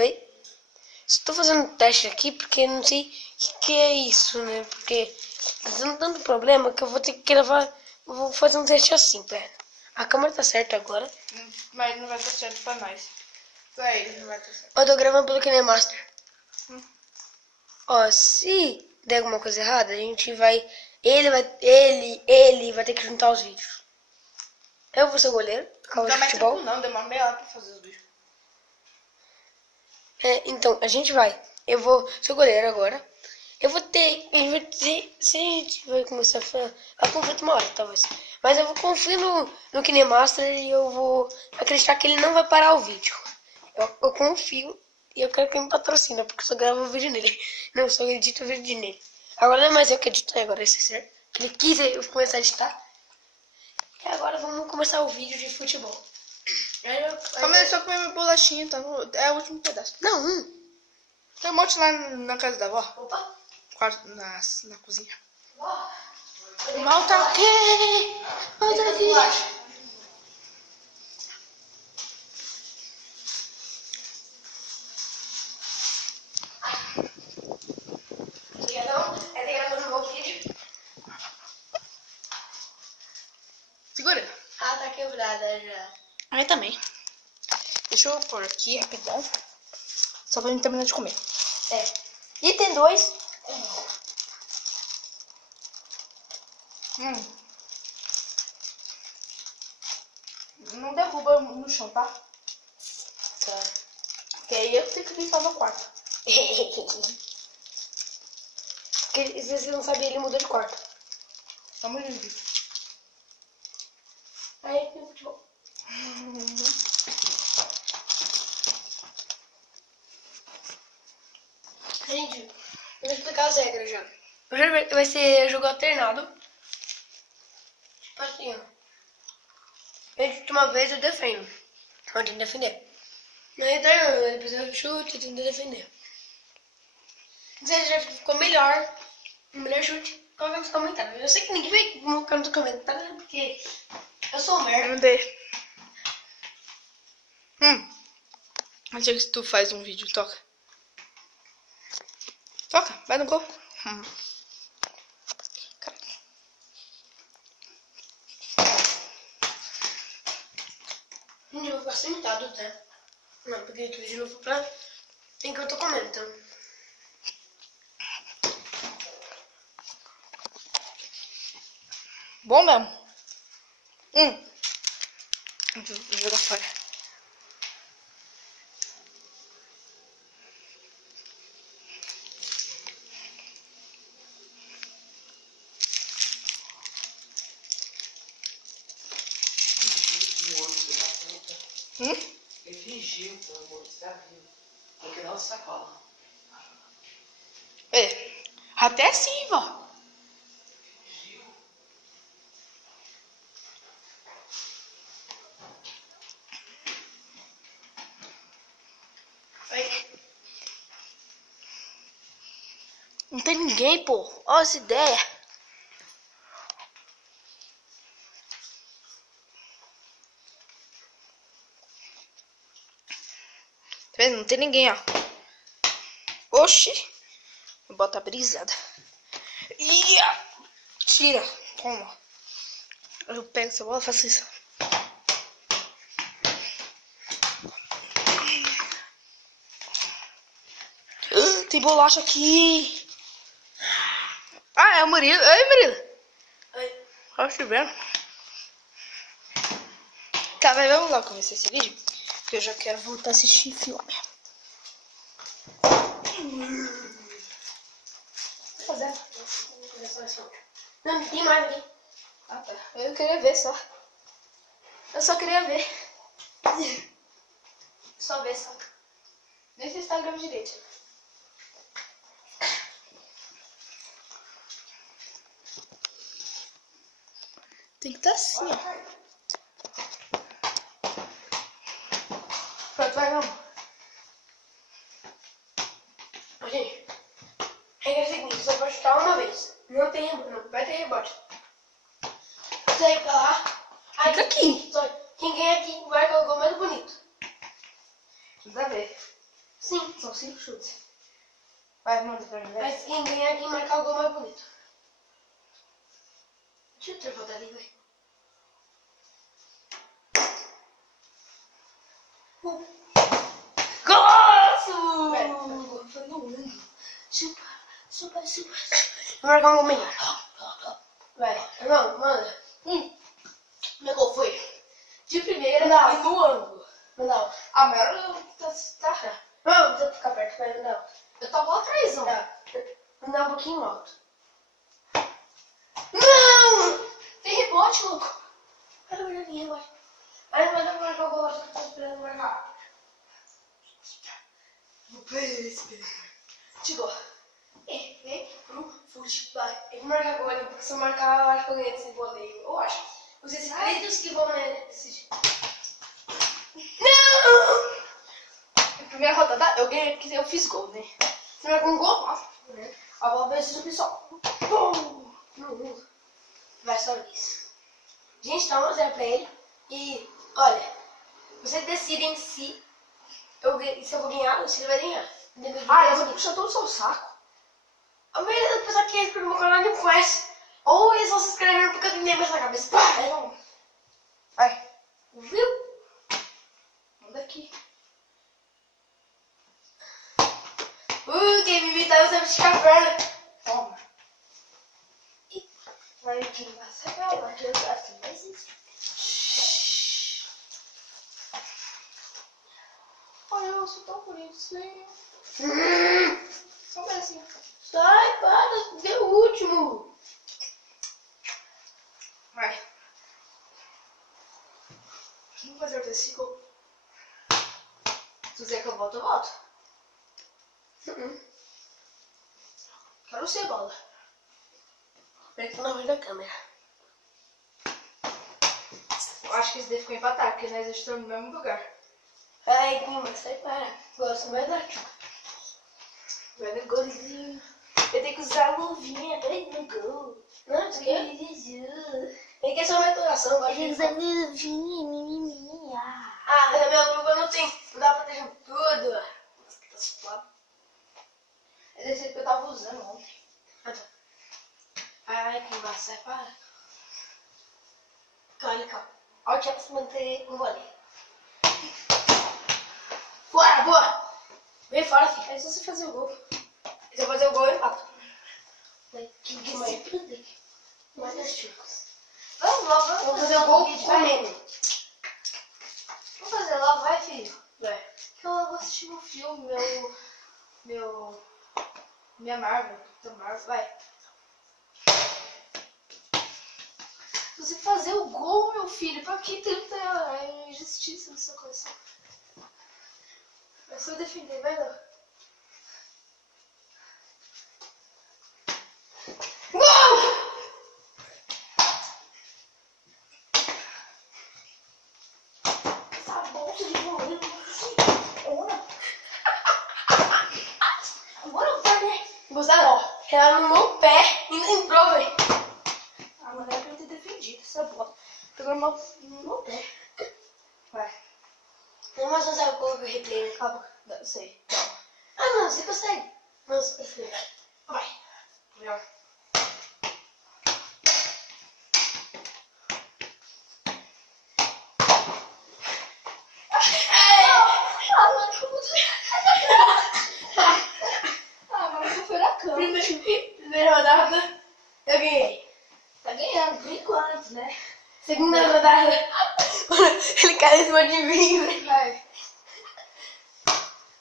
Oi? Estou fazendo um teste aqui porque não sei o que é isso, né? Porque tá dando tanto problema que eu vou ter que gravar. Eu vou fazer um teste assim, pera. A câmera tá certa agora. Mas não vai estar certo pra nós. Pra ele não vai estar certo. Eu tô gravando pelo KineMaster. Ó, se der alguma coisa errada, a gente vai. Ele vai ter que juntar os vídeos. Eu vou ser o goleiro, por causa Não de mais futebol. tempo não, demora meia hora pra fazer os vídeos. Então, a gente vai. Eu vou ser o goleiro agora. Eu vou ter. Se a gente vai começar a falar. Eu confio uma hora, talvez. Mas eu vou confiar no KineMaster e eu vou acreditar que ele não vai parar o vídeo. Eu confio e eu quero que ele me patrocina, porque eu só gravo o vídeo nele. Não, eu só edito o vídeo nele. Agora não é mais eu que edito, agora é esse ser. Ele quis eu começar a editar. E agora vamos começar o vídeo de futebol. Calma aí, só comer minha bolachinha, tá? É o último pedaço. Não, Tem um monte lá na casa da avó. Opa. Na cozinha. Ó. Mal tá aqui. Mal tá aqui. Segura. Ah, tá quebrada já. Aí também. Deixa eu pôr aqui rapidão. Só pra gente terminar de comer. É. E tem dois. Não derruba no chão, tá? Tá. Porque aí eu tenho que limpar meu quarto. Porque, se você não sabia, ele mudou de quarto. Vamos limpar. Aí tem futebol. Gente, eu vou explicar as regras já. Hoje vai ser jogo alternado. Tipo assim, ó. De uma vez eu defendo. Eu tenho que defender. Não é alternando, ele precisa de chute, eu tenho que defender. Se já ficou melhor, o melhor chute, coloca nos comentários. Eu sei que ninguém vai colocar nos comentários, porque eu sou um merda. Mandei. Achei que tu faz um vídeo, toca. Toca, vai no gol. Gente, eu vou ficar sentado, tá? Não, porque tudo de novo pra... enquanto eu tô comendo, então. Bom mesmo. Vou jogar fora. Ele fingiu, pelo amor de Deus, porque não sacola. É, até sim, vó. Não tem ninguém, pô. Olha essa ideia. Tá vendo? Não tem ninguém, ó. Oxi. Bota a brisada. Ia. Tira. Toma. Eu pego essa bola e faço isso. Tem bolacha aqui. Ah, é o Murilo. Oi, Murilo. Oi. Ó, se vendo. Tá, mas vamos lá começar esse vídeo. Porque eu já quero voltar a assistir filme. Vou fazer. Não, tem mais aqui. Ah, tá. Eu queria ver só. Eu só queria ver. Só ver, só. Nem sei se tá gravando direito. Tem que estar assim, ó. Pronto, vai, vamos. Gente, regra é a seguinte, só pode chutar uma vez. Não tem rebote, não vai ter rebote. Daí pra lá. Aí, Fica aqui. Só quem ganha aqui vai com o gol mais bonito. Nada a ver. Sim. São 5 chutes. Vai, manda pra mim, vai. Mas quem ganhar, quem marcar o gol mais bonito. Deixa eu ter volta ali, velho. Golaço! Super. Vou marcar um gol melhor. Vai. Não, manda. Meu gol foi de primeira Não. e no ângulo. Manda. A maior tá. Não, precisa ficar perto, vai, manda. Eu tava lá atrás, ó. Tá. Manda um pouquinho alto. Não! Tem rebote, louco. Olha o joguinho, rebote. Aí manda pra marcar o gol, só que eu tô esperando marcar. Chegou. Vem pro futebol. Eu vou marcar agora, porque se eu marcar, eu acho que eu ganhei desse voleio. Eu acho. Os inscritos que vão decidir. Não! Primeira rodada eu ganhei porque eu fiz gol, né? Você marcou um gol? A bola veio subir só. Não. Vai só isso. Gente, dá 1-0 pra ele. E, olha, vocês decidem se eu vou ganhar ou se ele vai ganhar. Ah, eu vou puxar todo o seu saco. A maioria das pessoas que é inscrito no meu canal não conhece. Ou eles só se inscreveram porque eu tenho mais na cabeça. Vai, vamos. Vai. Viu? Manda aqui. Quem me imitar eu sempre esticar a perna. Toma. Vai aqui, vai sair pra lá, que eu gosto mais isso. Olha, eu sou tão bonitinho. Só um pedacinho. Sai, para, deu o último. Vai. Quem vai acertar esse gol? Se quiser que eu volto, eu volto. Quero ser bola. Perto na frente da câmera. Eu acho que esse daí ficou empatado, porque nós estamos no mesmo lugar. Ai, Guima, sai para. Gosto mais da chuva. Vai no golzinho. Eu tenho que usar a luvinha, vai no gol. Não, isso aqui é... Tem que ser uma atuação, agora tem que usar... luvinha, mimimi. Ah, na minha luva não tem... Não dá pra deixar tudo. Nossa, que tá suado. É esse que eu tava usando ontem. Ah, tá. Ai, Guima, sai para. Calma, calma. Olha o que é pra se manter um vôlei. Fora, boa! Vem fora, filho. É só você fazer o gol. Se eu fazer o gol, eu empato. Que Mãe. Mais das chicas. Vamos logo, Vamos fazer o gol comendo. Vamos fazer logo, vai, filho. Vai. Que eu vou assistir um filme, minha Marvel, Capitã Marvel, vai. Você fazer o gol, meu filho, pra que tanta injustiça no seu coração? É só defender, vai lá. Gol! Essa bolsa de goleiro, agora vai, né? Gostaram? Ela no meu pé e não entrou, velho. Ah, mas era pra eu ter defendido essa bola. Pegou no meu pé. Vai. Não, mas não sabe como que eu replay, né? Acaba. Não sei. Ah, não, você consegue. Não, você consegue. Vai. Melhor. Primeira rodada, eu ganhei. Tá ganhando, por enquanto, né? Segunda rodada, ele caiu em cima de mim, velho. Vai.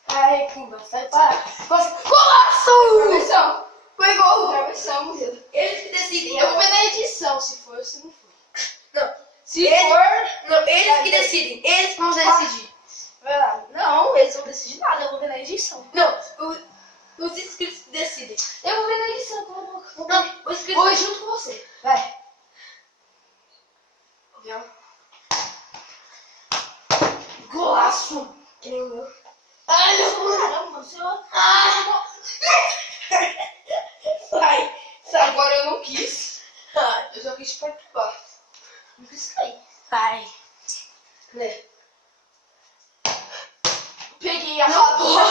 Ai, Kimba, sai para. Golaço! Travessão. Foi gol. Travessão, Murilo. Eles que decidem. Eu vou ver na edição se for ou se não for. Não, Se Ele- for, não, eles Vai, que vai. decidem. Eles que vão decidir. vai lá. Não, eles vão decidir nada, eu vou ver na edição. Não, os inscritos que decidem. Eu vou ver na edição, cala a boca. Não, os inscritos... Vou junto com você. Vai. Golaço! Que nem o meu. Ai, meu... Caramba, senhor. Ah! Sai, sai. Agora eu não quis. Ai, Eu só quis participar. Não quis cair. vai. Né? Peguei minha rapadura.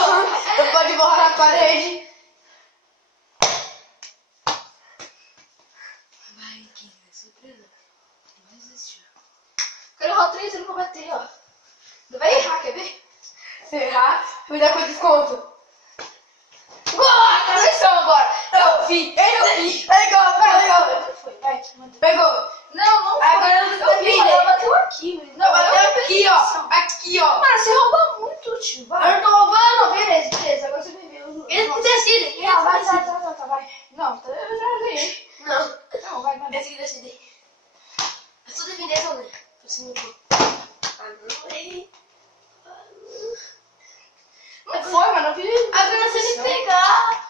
Não pode borrar na parede. Vai, quem vai surpresa? Não vai existir. Quero errar 3, ele não vai bater, ó. Não vai errar, quer ver? Se errar, me dá com desconto. Atenção agora. Eu vi. Pegou. Foi, vai, manda. Pegou. Não foi. Agora eu não Eu vi, defender. mas ela bateu aqui. Não, bateu aqui, ó. Aqui, ó. Mano, você rouba muito, tio. Vai. Eu não tô roubando. Beleza. Agora você vai ver. Ele que decide. Tá, vai. Não, eu já ganhei. Não. Não, vai, manda. Esse que decide. Eu tô defendendo essa mulher. Tô assim, Não foi, mano. Eu vi. agora se ele pegar.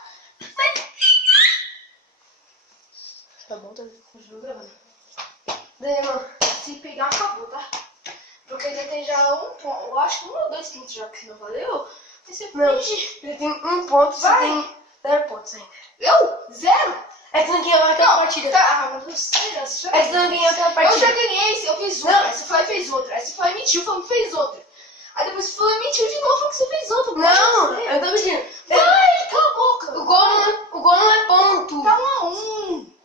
Tá bom, tá continuando gravando. Daí, mano. Se pegar, acabou, tá? Porque ele tem já um ponto. Eu acho que 1 ou 2 pontos já que não valeu. Aí você Não. finge. Ele tem 1 ponto, você Vai. tem 0 pontos ainda. Eu? 0? É que você não ganhou aquela partida. Tá, mas você já É que você não ganhou aquela partida. Eu já ganhei, eu fiz uma. Não. Aí você foi e fez outra. Aí você foi e mentiu, foi e fez outra. Aí depois você foi e mentiu de novo, falou que você fez outra. Não, eu tô mentindo. Vai, cala a boca. O gol não é ponto. Tá 1 a 1.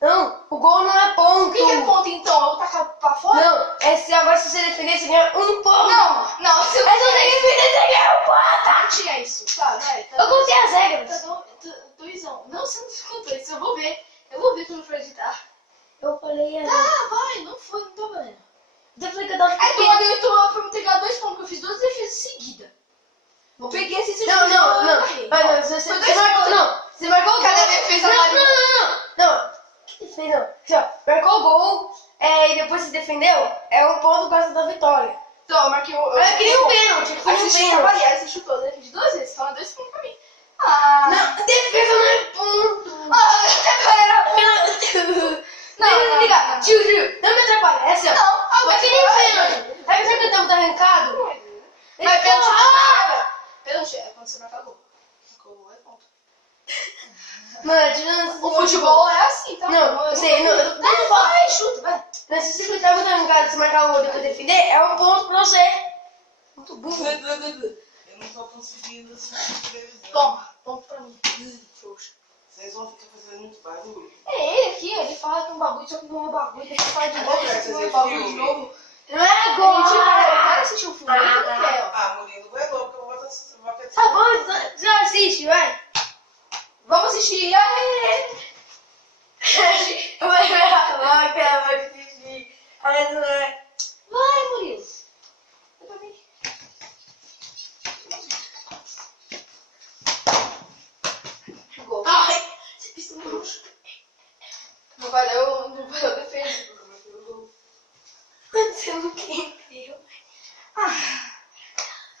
Não, o gol não é ponto. O que é ponto então? Eu vou tacar pra fora? Não, é se agora se você defender, você ganha 1 ponto. Não, você É se você defender, você ganha 1 ponto. Não tinha isso. Tá, vai. Tá Eu contei as regras. Tá 2 a 1. Não, você não contou isso. Eu vou ver. Eu vou ver quando for editar. Eu falei as Ah, vai. Não foi, não tá valendo. Eu falei que eu tava Aí tu ficando. ganhou pra me pegar 2 pontos, que eu fiz 2 defesas seguidas. Eu peguei assim, você Não, não. Vai, Não, você Foi 2 marcou, pontos. não. Você marcou o gol. Cada defesa Não, vale. não. Que defesa, não. Assim, ó, marcou o gol, e depois se defendeu, é 1 ponto por causa da vitória. Então, eu marquei o. Eu queria um pênalti, eu Aí queria um você pênalti. chutou, aliás, você chutou, né? De 2 vezes, fala 2 pontos pra mim. Ah, Não, defesa não é ponto. era Não, liga. Tio, não me atrapalha. É assim, ó. Não, Eu queria um pênalti. Aí você que tá muito arrancado. Mas pênalti não quebra. Pênalti é quando você marca gol. Marcou gol é ponto. Mano, tirando O futebol é assim, tá? Não, eu sei, não. Vai, chuta, vai. Mas se você tá muito arrancado, se marcar o gol e depois defender, é 1 ponto pra você. Muito burro. Eu não tô conseguindo assistir televisão. Toma, ponto pra mim. Trouxa. Vocês vão ficar fazendo muito barulho. É ele aqui, ele fala que um bagulho, só que não é bagulho, ele fala de novo, Vai que não é fazer bagulho de filme. novo. Não é Gol, gol. para assistir o filme, ele não quer, ó. Ah, Murilo, vai logo que eu vou botar Tá bom, já assiste, vai. Vamos assistir. Aê! Vai assistir. Aí não é. Vai, Murilo. Dá pra mim. Gol. Ai, você pisa no roxo. Não valeu defesa. Você não entendeu.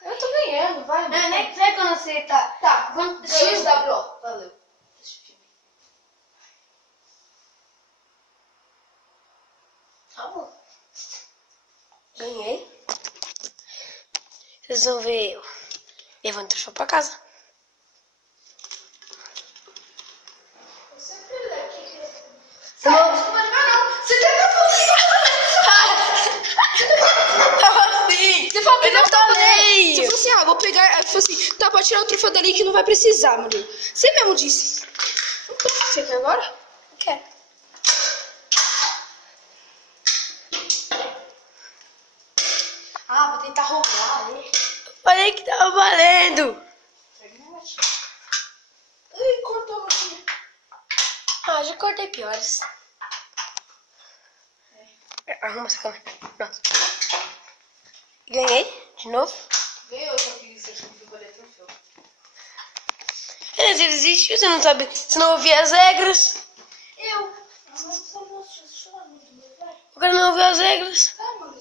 Eu tô ganhando, vai, Não, mano. nem sei quando você tá. Tá, Quando XWO, valeu. Deixa o filme. Tá bom. Ganhei. Vocês vão ver eu levando o troféu pra casa. Você fez aqui. Não. Não vai levar, não. Você tenta Tava assim. Você falou que Eu não não tá falei. Você falou assim, vou pegar. Aí falou assim, tá, pode tirar o troféu dali que não vai precisar, Murilo. Você mesmo disse. Você quer agora? Quero. Ah, vou tentar roubar, né? Falei que tava valendo. Ai, cortou a matinha. Ah, já cortei piores. Arruma essa câmera. Pronto. Ganhei de novo. Ganhou essa preguiça de valer troféu. Você desistiu, você não sabe, você não ouvia as regras. Eu? Não, não, não, não, não, não, não, não, não, O cara não ouviu as regras. não, não, não,